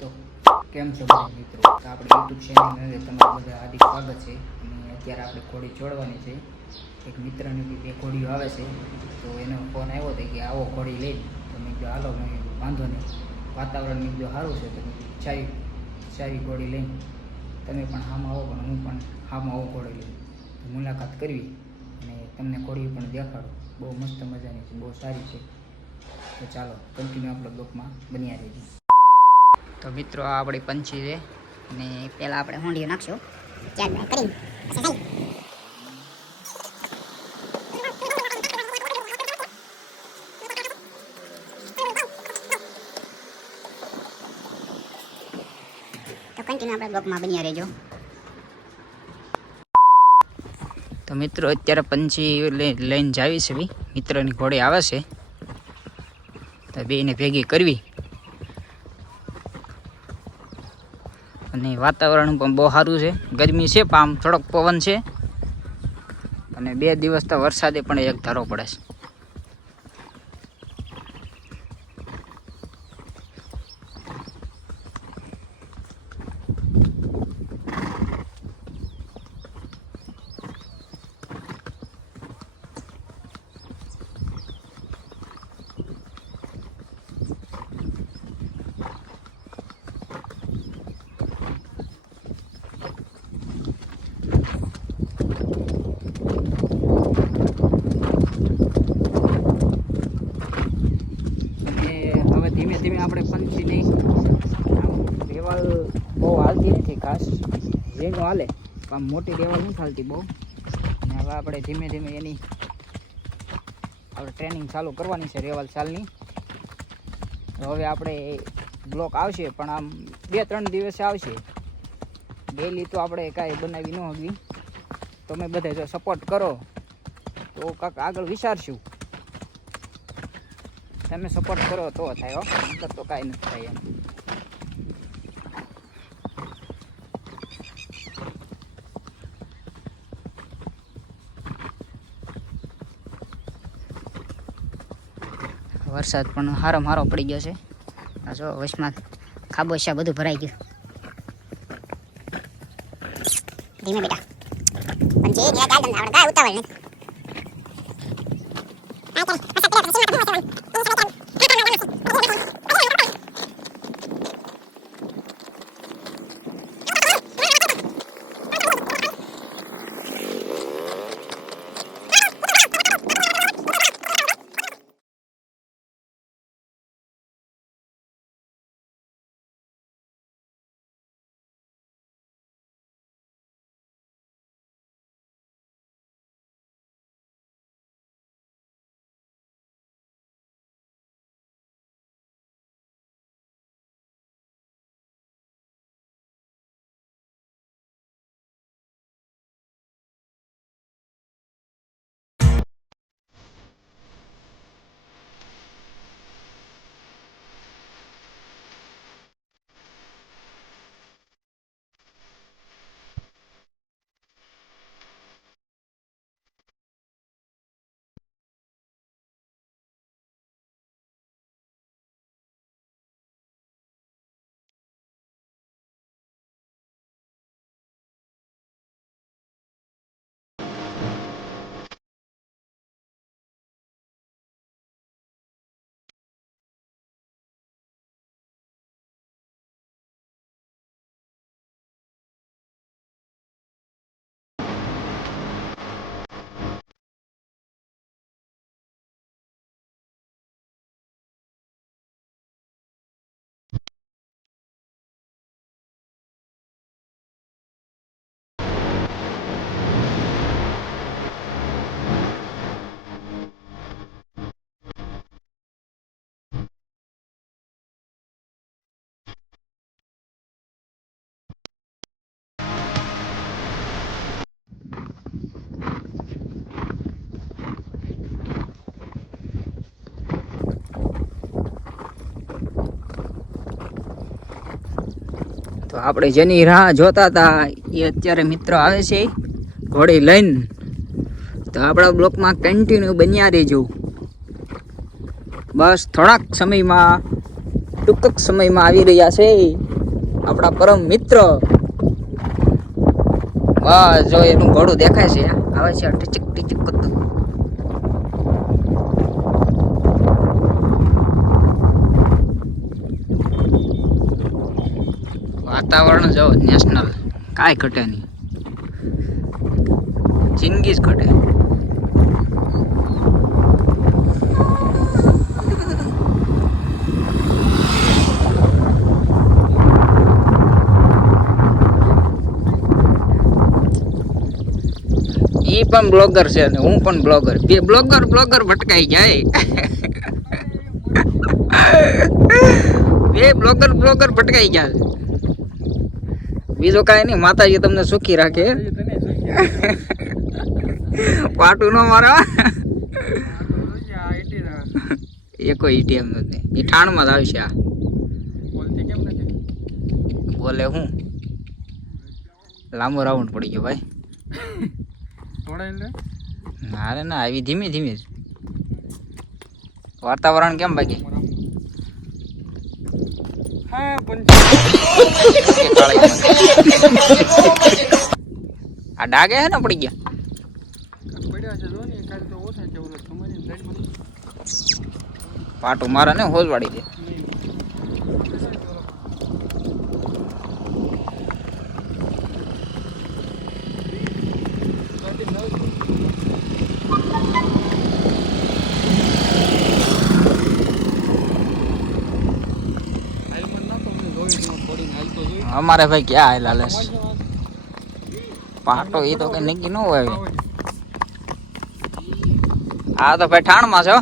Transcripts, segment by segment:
તો કેમ છો બધા મિત્રો? તો આપણે યુટ્યુબ ચેનલને તમારું બધા હાર્દિક સ્વાગત છે. અને અત્યારે આપણે ઘોડી છોડવાની છે. એક મિત્રની બી 2 ઘોડીઓ આવે છે, તો એનો ફોન આવ્યો હતો કે આવો ઘોડી લઈ. તો મેં કીધું હાલો, મેં વાંધો નહીં, વાતાવરણ મેં કીધું સારું છે, તો સારી ઘોડી લઈને તમે પણ હામાં આવો, પણ હું પણ હામાં આવું ઘોડી લઈ મુલાકાત કરવી અને તમને ઘોડી પણ દેખાડો. બહુ મસ્ત મજાની છે, બહુ સારી છે. તો ચાલો કન્ટિન્યુ આપણા બ્લોકમાં બન્યા રહીશું. તો મિત્રો આ આપણી પંછી છે, અને પહેલાં આપણે હોંડીઓ નાખશું કરીને તો કન્ટિન્યુ આપણા બ્લોકમાં બન્યા રહેજો. તો મિત્રો અત્યારે પંછી લઈને જાવી છે, મિત્રની ઘોડે આવે છે, તો બેને ભેગી કરવી. અને વાતાવરણ પણ બહુ સારું છે, ગરમી છે પણ આમ થોડોક પવન છે, અને 2 દિવસ તો વરસાદે પણ એક ધારો પડે છે. ધીમે ધીમે આપણે પંછીની રેવાલ બહુ હાલતી નથી, ખાસ ઝીણું હાલે, પણ મોટી રેવાલ નથી હાલતી બહુ. અને હવે આપણે ધીમે ધીમે એની આપણે ટ્રેનિંગ ચાલુ કરવાની છે રેવાલ ચાલની. હવે આપણે બ્લોક આવશે, પણ આમ 2-3 દિવસે આવશે. ડેલી તો આપણે કાંઈ બનાવી ન હોવી. તમે બધા જો સપોર્ટ કરો તો કાંઈક આગળ વિચારશું. તમે સપોર્ટ કરો તો થાય, હો, નહીંતર તો કાંઈ નથી થાય એમ. વરસાદ પણ સારો પડી ગયો છે. આ જો વચમાં ખાબોચિયા બધું ભરાઈ ગયું. ધીમે બેટા, પણ જે નિયા ગાર્ડન આવડે કાંઈ ઉતાવળ નથી. તો આપણે જેની રાહ જોતા હતા એ અત્યારે મિત્રો આવે છે ઘોડી લઈને. તો આપણા બ્લોકમાં કન્ટિન્યુ બન્યા રહેજો. બસ થોડાક સમયમાં, ટૂંક સમયમાં આવી રહ્યા છે. આપણા પરમ મિત્ર. વાહ, જો એનું ઘોડું દેખાય છે, આવે છે ટીચક ટીચક કરતું. વાતાવરણ જો નેશનલ, કાંઈ ઘટે નહીં, જિંદગી જ ઘટે. ઈ પણ બ્લોગર છે ને હું પણ બ્લોગર, બે બ્લોગર ભટકાઈ જાય. બે બ્લોગર ભટકાઈ ગયા. બીજો કાંઈ નહીં, માતાજી તમને સુખી રાખે. પાટું નો મારા એ કોઈ એટીએમ નથી, એ ઠાણમાં જ આવશે. આ બોલે હું લાંબો રાઉન્ડ પડી ગયો ભાઈ. અરે ના, આવી ધીમે ધીમે જ. વાતાવરણ કેમ બાકી? આ ડાગે હે ને પડી ગયા. પાટું મારા ને હોજ વાળી દે. અમારે ભાઈ ક્યાં હાલ હાલે પાટો, એ તો કઈ નક્કી ન હોય. આ તો ભાઈ ઠાણમાં છે.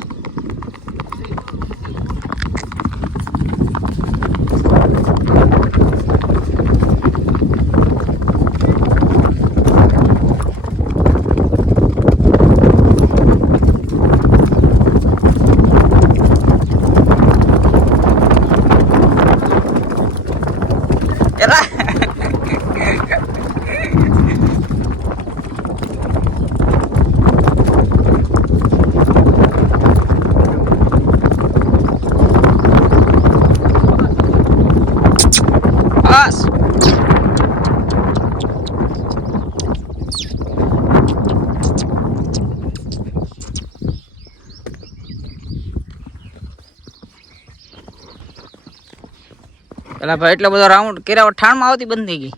પેલા ભાઈ એટલો બધો રાઉન્ડ કર્યા ઠાણમાં આવતી બંધ થઈ ગઈ.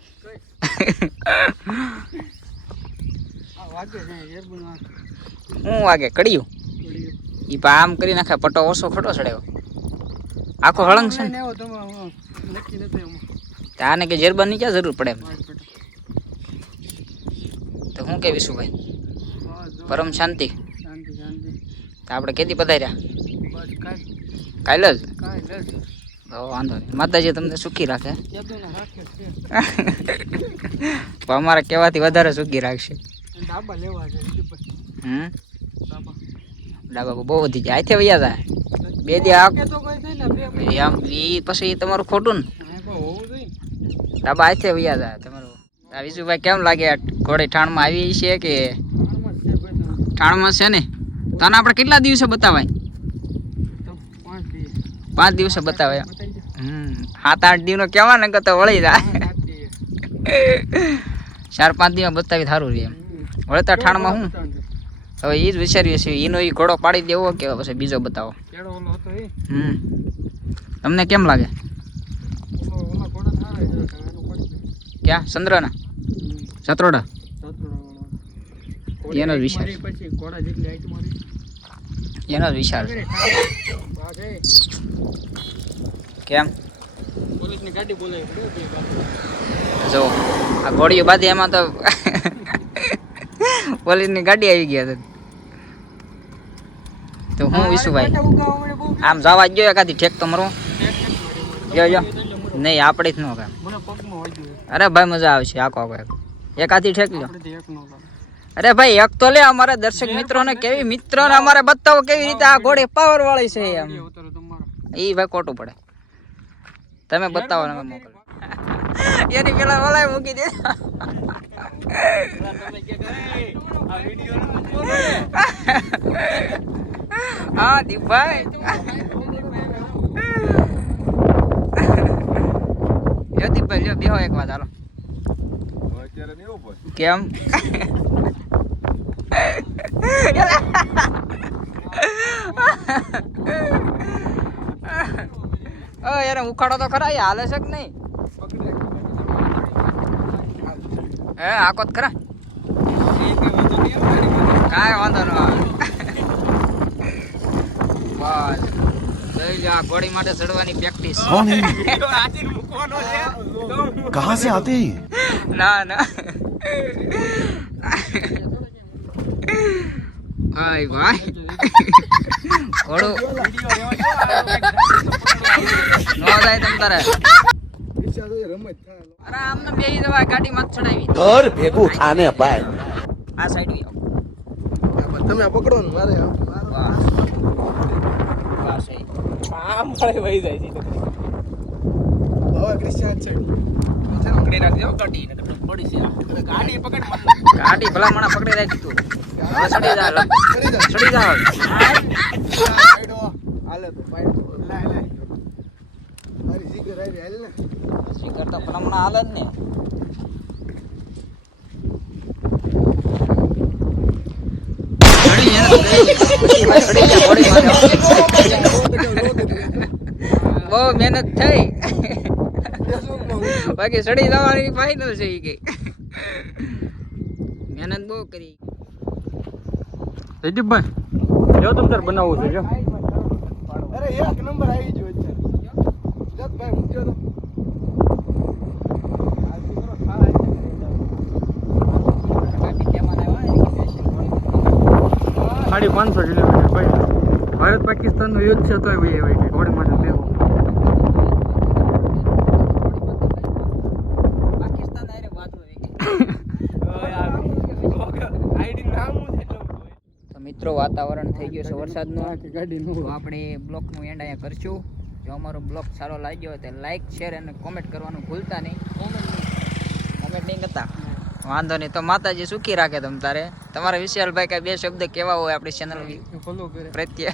હું વાગે કડિયું ઈ પા આમ કરી નાખે, પટો ઓછો ખોટો ચડ્યો, આખો હળંગ છે ને. આને કે જેરબાની ક્યાં જરૂર પડે એમ. તો હું કે વિશુભાઈ પરમ શાંતિ. તો આપણે કેદી પધાર્યા? કાલે જ. વાંધો નહીં, માતાજી તમને સુખી રાખે. અમારે કહેવાથી વધારે સુખી રાખશે. ડાબા બહુ વધી જાય, આથી વૈયા જાય બે દી. આમ એ પછી તમારું ખોટું ને, ડાબા આથી વૈયા જાય તમારું. વિશુભાઈ કેમ લાગે ઘોડે ઠાણમાં આવી છે કે ઠાણમાં છે ને? તને આપણે કેટલા દિવસે બતાવાય? 5 દિવસે બતાવાય. 7-8 દિવસ નો કેવા ને તો વળી જાય. 4-5 દિવસ બતાવી સારું રહે એમ. વળતા ઠાણમાં હું હવે એ જ વિચારીએ છીએ, એનો એ ઘોડો પાડી દેવો કે પછી બીજો બતાવો. તમને કેમ લાગે? ક્યાં ચંદ્રના સત્રોડા? એનો જ વિચાર, એનો જ વિચાર છે. કેમ જો આ ઘોડીઓ બાંધી એમાં તો પોલીસની ગાડી આવી ગયા. તો હું વિશુભાઈ આમ જવા જ ગયો એકાદી ઠેક તો મરો જો નહીં, આપણે જ ન કામ. અરે ભાઈ મજા આવશે આખો એકાદી ઠેક લો. અરે ભાઈ એક તો લે, અમારા દર્શક મિત્રોને કેવી મિત્રોને અમારે બતાવો કેવી રીતે આ ઘોડી પાવર વાળી છે એમ. એ ભાઈ ખોટું પડે, તમે બતાવો ને અમે મોકલો. એની પેલા વલાય મૂકી દે. હા દીપભાઈ જ્યોતિભાઈ લ્યો બેહો એક વાત હાલો. અત્યારે નહીં ઉભો. કેમ? યાર ઉખાડો તો ખરા એ હાલે છે કે નહીં? હે આકો જ ખરા કાંઈ વાંધો ન આવે. બસ જોઈ લો આ ઘોડી માટે ચડવાની પ્રેક્ટિસ. कहाँ से आते हैं? ના ના હાય ભાઈ ઘોડું નો જાય તમ તારે. અરે આમને બેહી જવા ગાડીમાં જ ચડાવી घर भेगू खाने पाए આ સાઈડ વી આવો. તમે પકડો ને મારે વાહ વાહ સહી. આમ મળે વહી જાય છે હવે ક્રિશ્ચિયન છે પકડી રાખજો ગાડી ને પડી છે ગાડી પકડ ગાડી ભલા મણા પકડી રાખી તું. હવે ચડી જા લો. ચડી જા હવે. હાલે તો પાઈડ લાય લાય મારી જીગર આવી હાલ ને સ્પીકર તો ભલા મણા હાલે જ ને. ચડી જા ઘોડી માં. બહુ મહેનત થઈ બાકી ચડી જવાની ફાઇનલ છે ઈ કે મહેનત બહુ કરી. જયદીપભાઈ જો તમ તાર બનાવવું છે જો. અરે એક નંબર આવી ગયો અત્યારે જત ભાઈ મૂક્યો તો સાડી 500 કિલોમીટર ભાઈ. ભારત પાકિસ્તાન નું યુદ્ધ છે તોય ભાઈ એવી ઘોડી માટે બેહો. પાકિસ્તાન આરે વાતો આઈડી નામ હું છે તો મિત્રો વાતાવરણ થઈ ગયું છે વરસાદનું. ગાડી તો આપણે બ્લોગનું એન્ડ અહીંયા કરશું. જો અમારો બ્લોગ સારો લાગ્યો હોય તો લાઈક શેર અને કોમેન્ટ કરવાનું ભૂલતા નહીં. કોમેન્ટ નહીં કરતા વાંધો નહીં. તો માતાજી સુખી રાખે તમ તારે. તમારા વિશાલભાઈ કાંઈ બે શબ્દ કેવા હોય આપણી ચેનલ ફોલો કરે. પ્રત્યે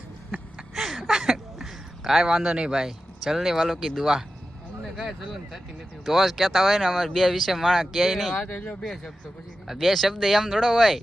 કાંઈ વાંધો નહીં ભાઈ. ચલની વાલો કી દુઆ અમને કાંઈ ચલન થતી નથી. તો જ કહેતા હોય ને અમારે બે વિશે માણસ કહે નહીં. આ તો જો બે શબ્દો પછી બે શબ્દ એમ થોડો હોય.